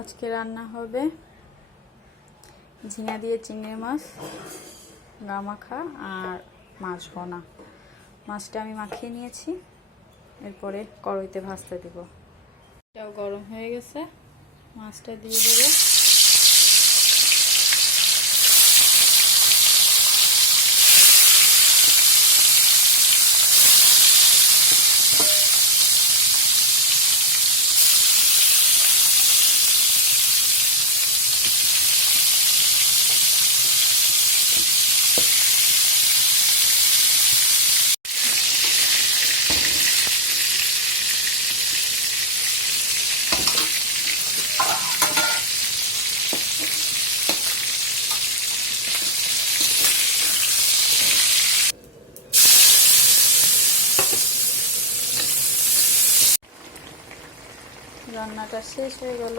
আজকে রান্না হবে ঝিঙা দিয়ে চিংড়ি মাছ গা মাখা আর মাছ ভোনা। মাছটা আমি মাখিয়ে নিয়েছি, এরপরে কড়াইতে ভাজতে দেব। এটাও গরম হয়ে গেছে, মাছটা দিয়ে দেবো। রান্নাটা শেষ হয়ে গেল।